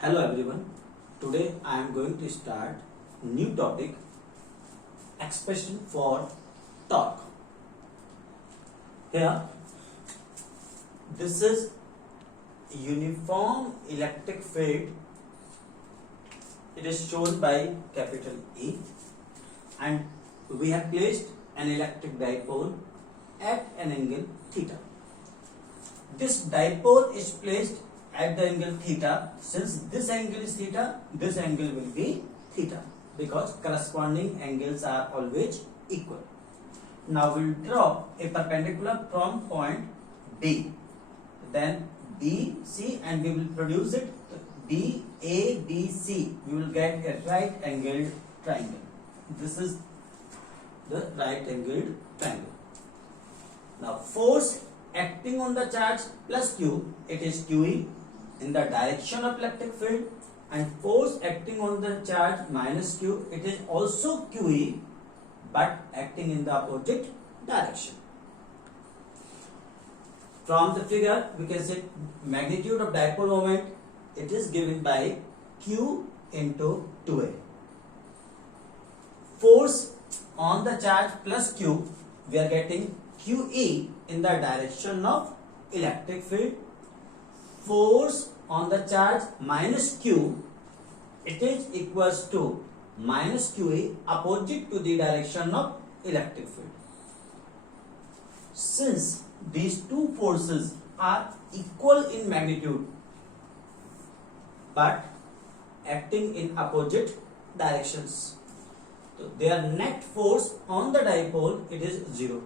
Hello everyone. Today I am going to start new topic, expression for torque. Here this is uniform electric field. It is shown by capital E and we have placed an electric dipole at an angle theta. This dipole is placed at the angle theta. Since this angle is theta, this angle will be theta because corresponding angles are always equal. Now we will draw a perpendicular from point B, then BC, and we will produce it BABC. We will get a right angled triangle. This is the right angled triangle. Now force acting on the charge plus Q, it is QE in the direction of electric field, and force acting on the charge minus Q, it is also QE but acting in the opposite direction. From the figure we can say magnitude of dipole moment, it is given by Q into 2A. Force on the charge plus Q, we are getting QE in the direction of electric field. Force on the charge minus Q, it is equals to minus QE opposite to the direction of electric field. Since these two forces are equal in magnitude but acting in opposite directions, so their net force on the dipole, it is 0.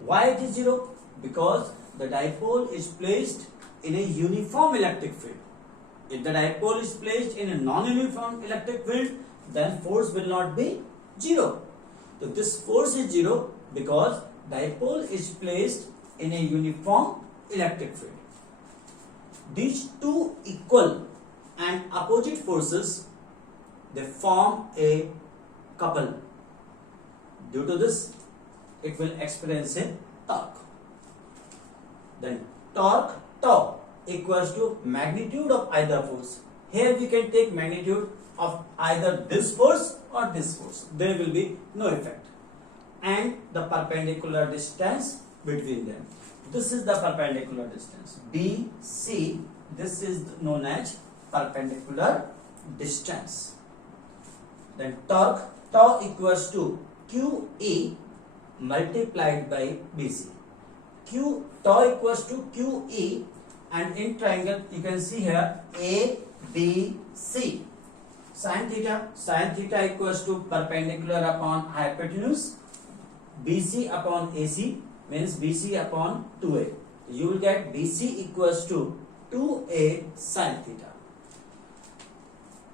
Why it is 0? Because the dipole is placed in a uniform electric field. If the dipole is placed in a non-uniform electric field, then force will not be 0. So this force is 0 because dipole is placed in a uniform electric field. These two equal and opposite forces, they form a couple. Due to this, it will experience a torque. Then torque tau equals to magnitude of either force. Here we can take magnitude of either this force or this force. There will be no effect. And the perpendicular distance between them. This is the perpendicular distance. BC, this is known as perpendicular distance. Then torque tau equals to QE multiplied by BC. Tau equals to QE, and in triangle you can see here ABC. Sin theta equals to perpendicular upon hypotenuse. BC upon AC means BC upon 2A. You will get BC equals to 2A sin theta.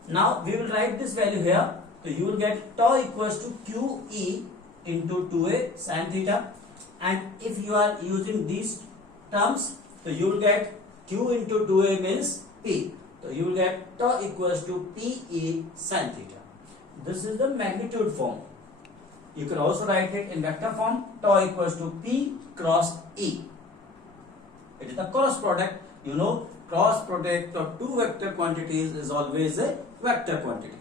Now we will write this value here. So you will get tau equals to QE into 2A sin theta, and if you are using these terms, so you will get Q into 2A means P. So you will get tau equals to PE sin theta. This is the magnitude form. You can also write it in vector form, tau equals to P cross E. It is the cross product. You know, cross product of two vector quantities is always a vector quantity.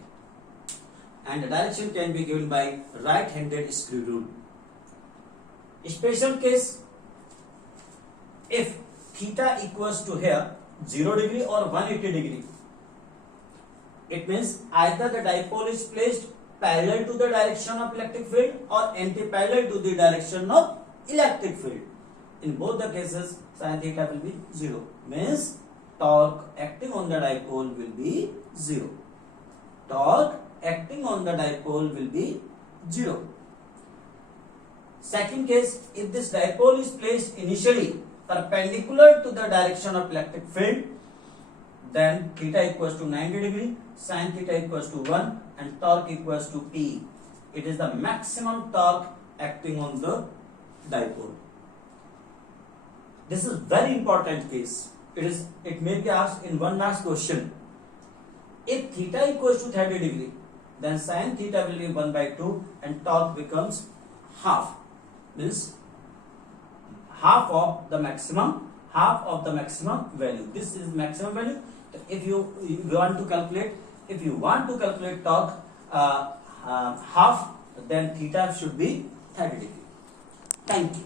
And the direction can be given by right-handed screw rule. Special case, if theta equals to here 0 degree or 180 degree, it means either the dipole is placed parallel to the direction of electric field or anti-parallel to the direction of electric field. In both the cases, sin theta will be 0. Means torque acting on the dipole will be 0. Torque acting on the dipole will be 0. Second case, if this dipole is placed initially perpendicular to the direction of electric field, then theta equals to 90 degree, sin theta equals to 1, and torque equals to P. It is the maximum torque acting on the dipole. This is very important case. It may be asked in one marks question. If theta equals to 30 degree, then sin theta will be 1 by 2 and torque becomes half. Means half of the maximum value. This is maximum value. if you want to calculate, if you want to calculate torque half, then theta should be 30 degree. Thank you.